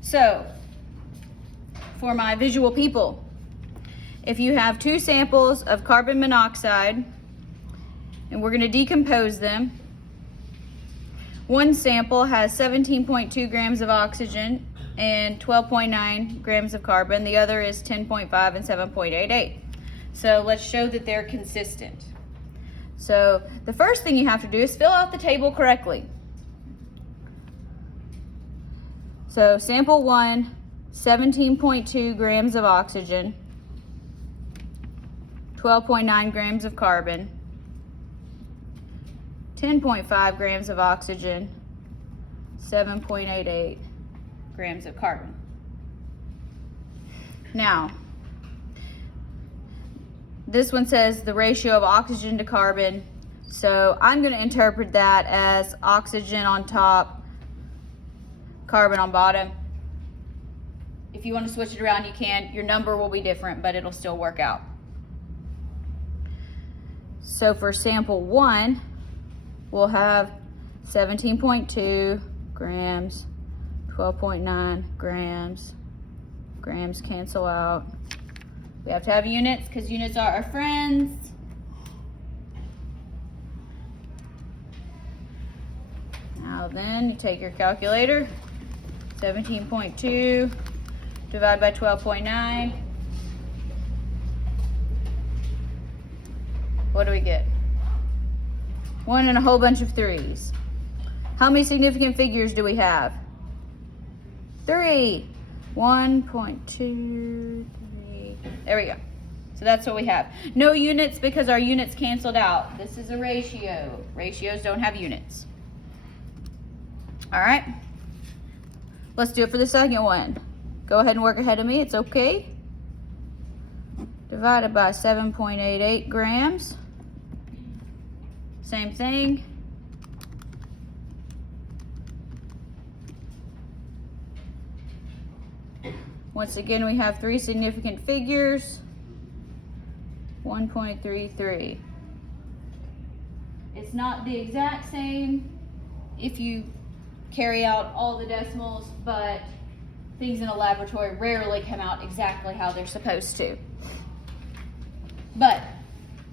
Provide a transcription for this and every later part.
So, for my visual people, if you have 2 samples of carbon monoxide, and we're going to decompose them, one sample has 17.2 grams of oxygen and 12.9 grams of carbon. The other is 10.5 and 7.88. So let's show that they're consistent. So the first thing you have to do is fill out the table correctly. So sample 1, 17.2 grams of oxygen, 12.9 grams of carbon, 10.5 grams of oxygen, 7.88 grams of carbon. Now, this one says the ratio of oxygen to carbon, so I'm going to interpret that as oxygen on top, carbon on bottom. If you want to switch it around, you can. Your number will be different, but it'll still work out. So for sample 1, we'll have 17.2 grams, 12.9 grams. Grams cancel out. We have to have units because units are our friends. Now then, you take your calculator, 17.2 divided by 12.9. What do we get? 1 and a whole bunch of 3s. How many significant figures do we have? 3. 1.23. There we go. So that's what we have. No units because our units canceled out. This is a ratio. Ratios don't have units. All right. Let's do it for the second one. Go ahead and work ahead of me. It's okay. Divided by 7.88 grams. Same thing. Once again, we have 3 significant figures. 1.33. It's not the exact same if you carry out all the decimals, but things in a laboratory rarely come out exactly how they're supposed to. But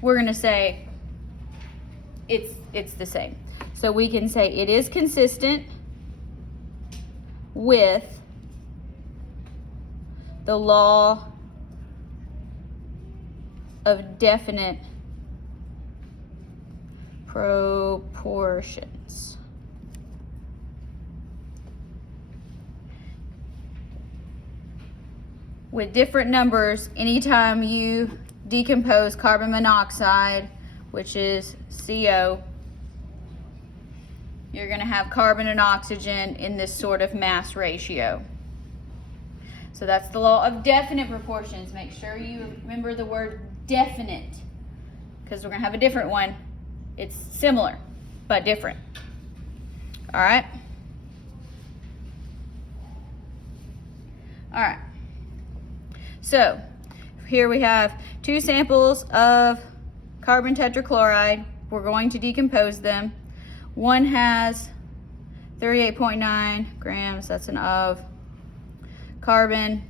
we're going to say it's the same. So we can say it is consistent with the law of definite proportions. With different numbers, anytime you decompose carbon monoxide, which is CO, you're going to have carbon and oxygen in this sort of mass ratio. So that's the law of definite proportions. Make sure you remember the word definite, because we're going to have a different one. It's similar, but different. All right? All right. So here we have 2 samples of carbon tetrachloride. We're going to decompose them. One has 38.9 grams, that's an of carbon,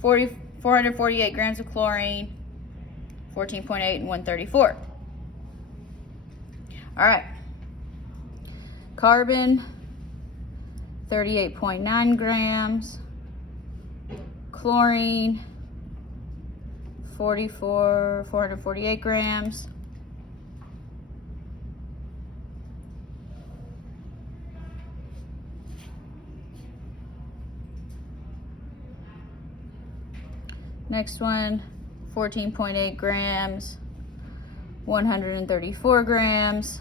448 grams of chlorine, 14.8 and 134. All right. Carbon, 38.9 grams. Chlorine, 448 grams. Next one, 14.8 grams, 134 grams.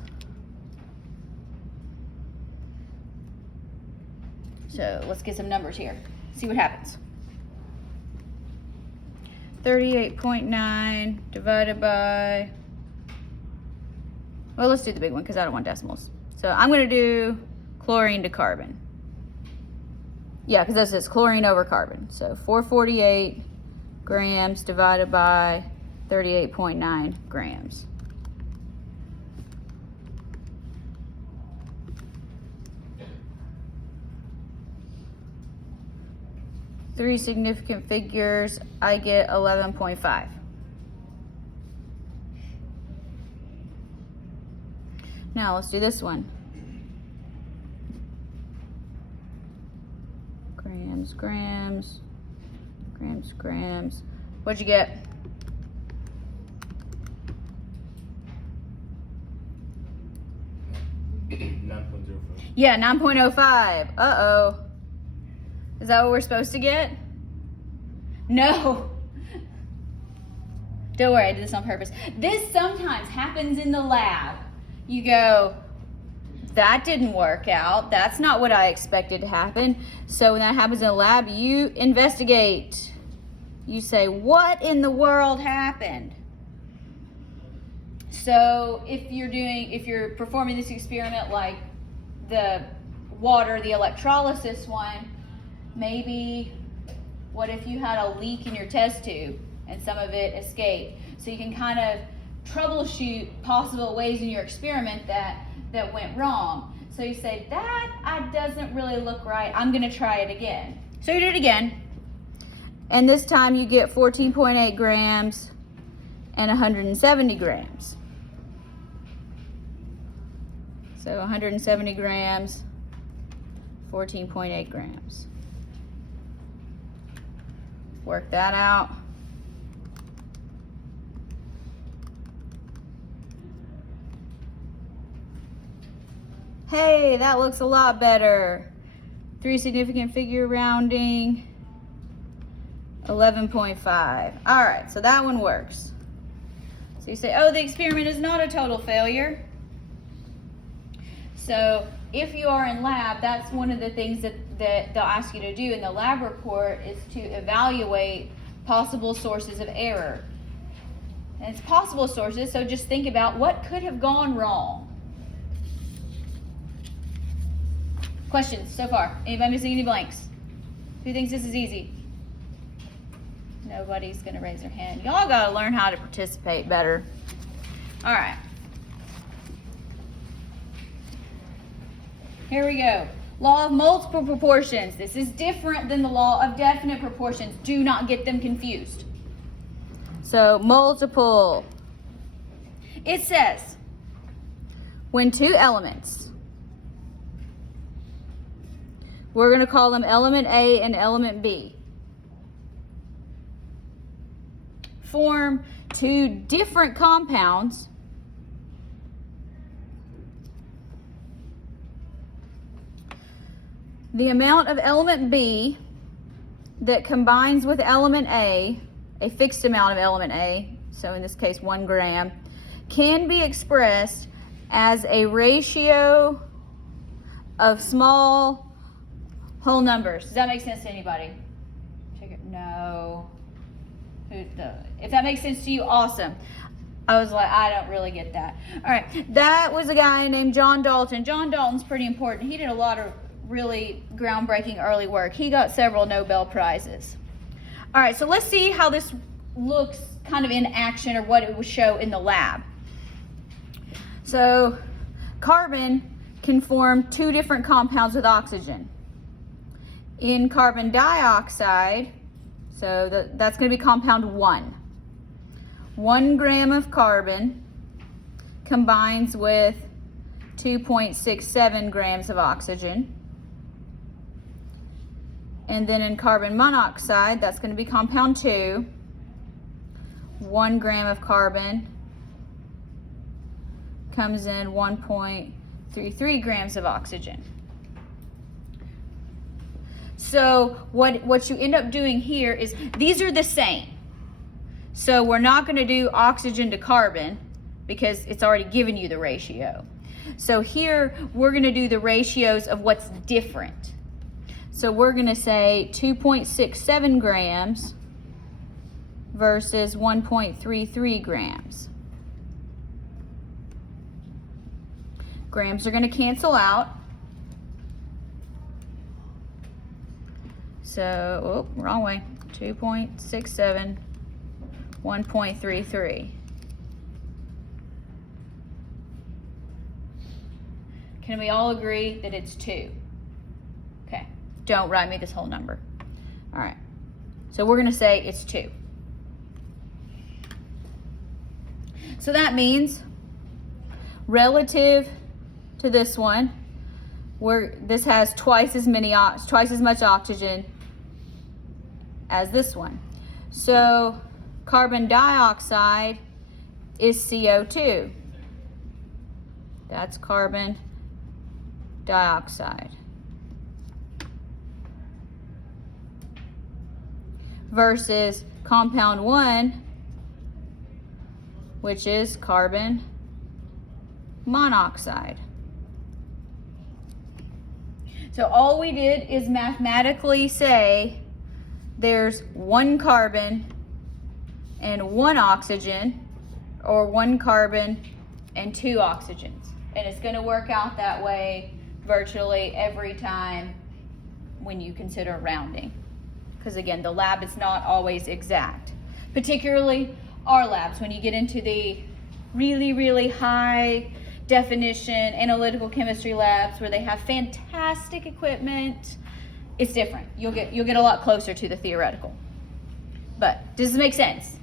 So let's get some numbers here. See what happens. 38.9 divided by, well, let's do the big one because I don't want decimals. So I'm going to do chlorine to carbon. Yeah, because this is chlorine over carbon. So 448 grams divided by 38.9 grams. 3 significant figures, I get 11.5. Now let's do this one. Grams, grams, grams, grams. What'd you get? Yeah, 9.05. Uh-oh. Is that what we're supposed to get? No. Don't worry, I did this on purpose. This sometimes happens in the lab. You go, that didn't work out. That's not what I expected to happen. So when that happens in the lab, you investigate. You say, what in the world happened? So if you're performing this experiment like the water, the electrolysis one, maybe what if you had a leak in your test tube and some of it escaped? So you can kind of troubleshoot possible ways in your experiment that went wrong. So you say, that doesn't really look right. I'm going to try it again. So you do it again. And this time you get 14.8 grams and 170 grams. So 170 grams, 14.8 grams. Work that out. Hey, that looks a lot better. 3 significant figure rounding, 11.5. All right, so that one works. So you say, oh, the experiment is not a total failure. So if you are in lab, that's one of the things that they'll ask you to do in the lab report is to evaluate possible sources of error. And it's possible sources, so just think about what could have gone wrong. Questions so far? Anybody missing any blanks? Who thinks this is easy? Nobody's gonna raise their hand. Y'all gotta learn how to participate better. All right. Here we go. Law of multiple proportions. This is different than the law of definite proportions. Do not get them confused. So multiple. It says, when two elements, we're going to call them element A and element B, form two different compounds, the amount of element B that combines with element A, a fixed amount of element A, so in this case 1 gram, can be expressed as a ratio of small whole numbers. Does that make sense to anybody? Check it. No. If that makes sense to you, awesome. I was like, I don't really get that. All right, that was a guy named John Dalton. John Dalton's pretty important. He did a lot of really groundbreaking early work. He got several Nobel Prizes. All right, so let's see how this looks kind of in action, or what it would show in the lab. So carbon can form two different compounds with oxygen. In carbon dioxide, so that's going to be compound 1. 1 gram of carbon combines with 2.67 grams of oxygen. And then in carbon monoxide, that's going to be compound 2. 1 gram of carbon comes in 1.33 grams of oxygen. So what you end up doing here is these are the same. So we're not going to do oxygen to carbon because it's already given you the ratio. So here we're going to do the ratios of what's different. So we're going to say 2.67 grams versus 1.33 grams. Grams are going to cancel out. So, wrong way. 2.67, 1.33. Can we all agree that it's 2? Okay. Don't write me this whole number. All right. So we're going to say it's 2. So that means relative to this one, this has twice as much oxygen as this one. So carbon dioxide is CO2. That's carbon dioxide. Versus compound 1, which is carbon monoxide. So all we did is mathematically say there's 1 carbon and 1 oxygen, or 1 carbon and 2 oxygens. And it's going to work out that way virtually every time when you consider rounding. Because again, the lab is not always exact. Particularly our labs, when you get into the really, really high definition analytical chemistry labs where they have fantastic equipment, it's different. You'll get a lot closer to the theoretical. But does this make sense?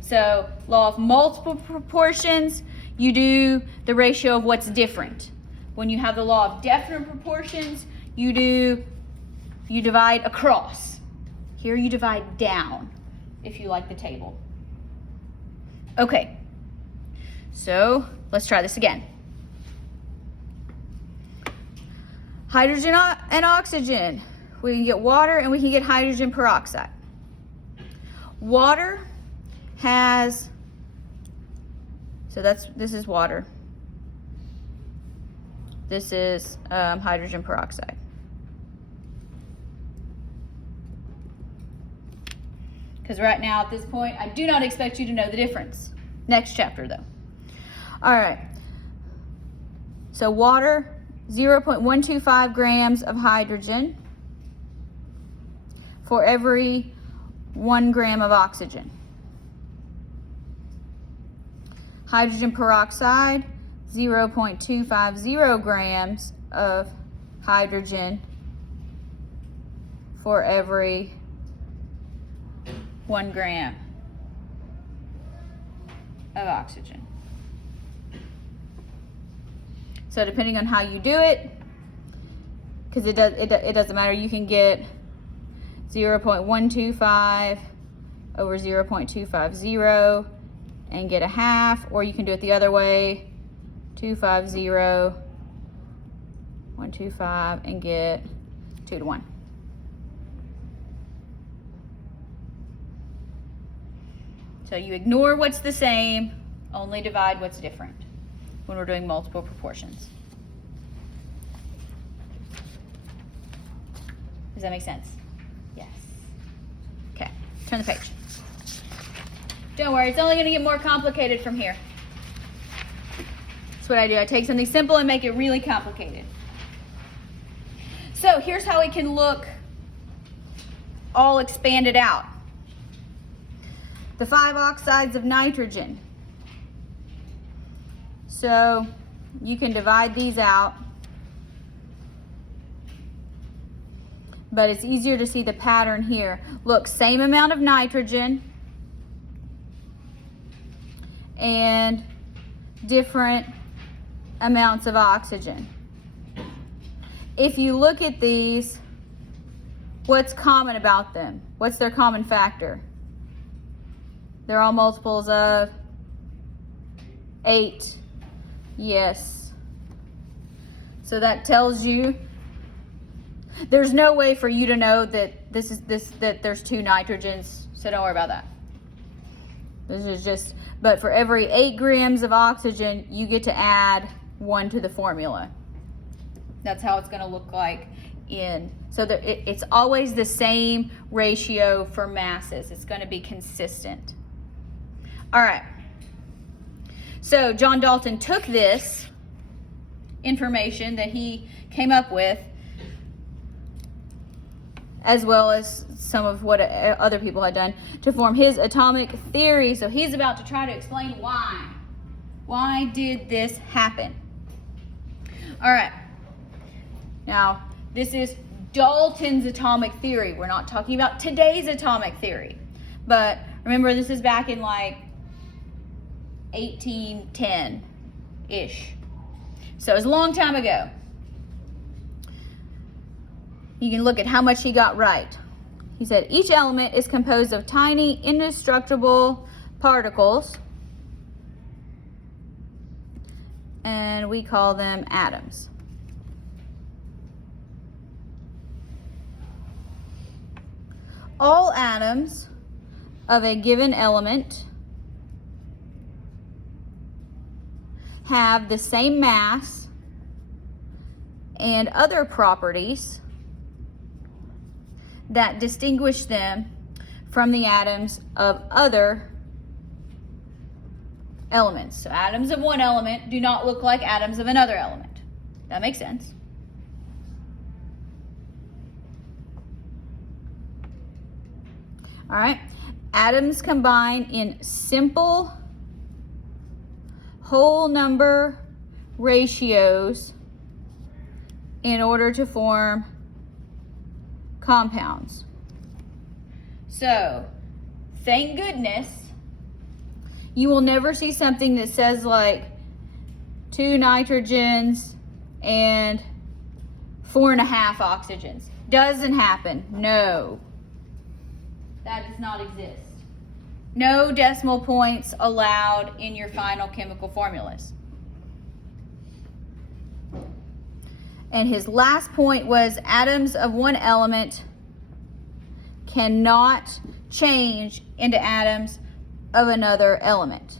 So law of multiple proportions, you do the ratio of what's different. When you have the law of definite proportions, you divide across. Here you divide down, if you like the table. Okay, so let's try this again. Hydrogen and oxygen. We can get water and we can get hydrogen peroxide. Water has, this is water. This is hydrogen peroxide. Because right now at this point, I do not expect you to know the difference. Next chapter though. All right. So water, 0.125 grams of hydrogen for every 1 gram of oxygen. Hydrogen peroxide, 0.250 grams of hydrogen for every 1 gram of oxygen. So depending on how you do it, because it doesn't matter, you can get 0.125 over 0.250 and get a half, or you can do it the other way, 250, 125, and get 2 to 1. So you ignore what's the same, only divide what's different when we're doing multiple proportions. Does that make sense? Yes. Okay, turn the page. Don't worry, it's only going to get more complicated from here. That's what I do. I take something simple and make it really complicated. So here's how it can look all expanded out. The 5 oxides of nitrogen. So you can divide these out, but it's easier to see the pattern here. Look, same amount of nitrogen and different amounts of oxygen. If you look at these, what's common about them? What's their common factor? They're all multiples of 8. Yes. So that tells you there's no way for you to know that that there's 2 nitrogens, so don't worry about that. This is just, but for every 8 grams of oxygen, you get to add 1 to the formula. That's how it's going to look like so it's always the same ratio for masses. It's going to be consistent. All right. So John Dalton took this information that he came up with, as well as some of what other people had done, to form his atomic theory. So he's about to try to explain why. Why did this happen? All right. Now, this is Dalton's atomic theory. We're not talking about today's atomic theory. But remember, this is back in like 1810-ish. So it's a long time ago. You can look at how much he got right. He said each element is composed of tiny, indestructible particles, and we call them atoms. All atoms of a given element have the same mass and other properties that distinguish them from the atoms of other elements. So atoms of one element do not look like atoms of another element. That makes sense. All right. Atoms combine in simple whole number ratios in order to form compounds. So, thank goodness you will never see something that says like 2 nitrogens and 4.5 oxygens. Doesn't happen. No. That does not exist. No decimal points allowed in your final chemical formulas. And his last point was atoms of one element cannot change into atoms of another element.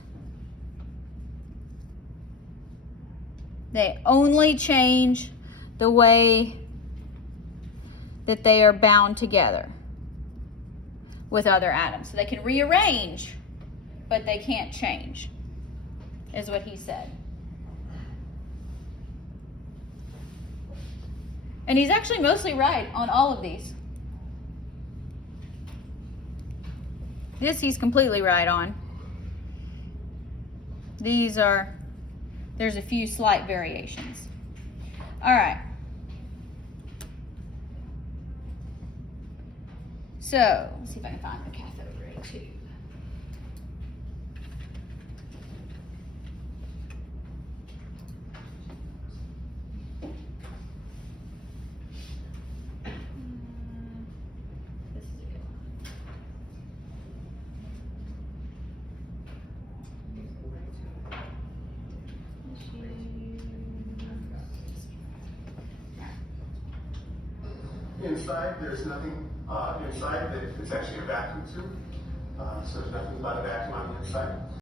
They only change the way that they are bound together with other atoms. So they can rearrange, but they can't change, is what he said. And he's actually mostly right on all of these. This he's completely right on. There's a few slight variations. All right. So, let's see if I can find the cathode ray tube. This is a good one. Inside, there's nothing inside. It's actually a vacuum tube, so there's nothing but a vacuum on the inside.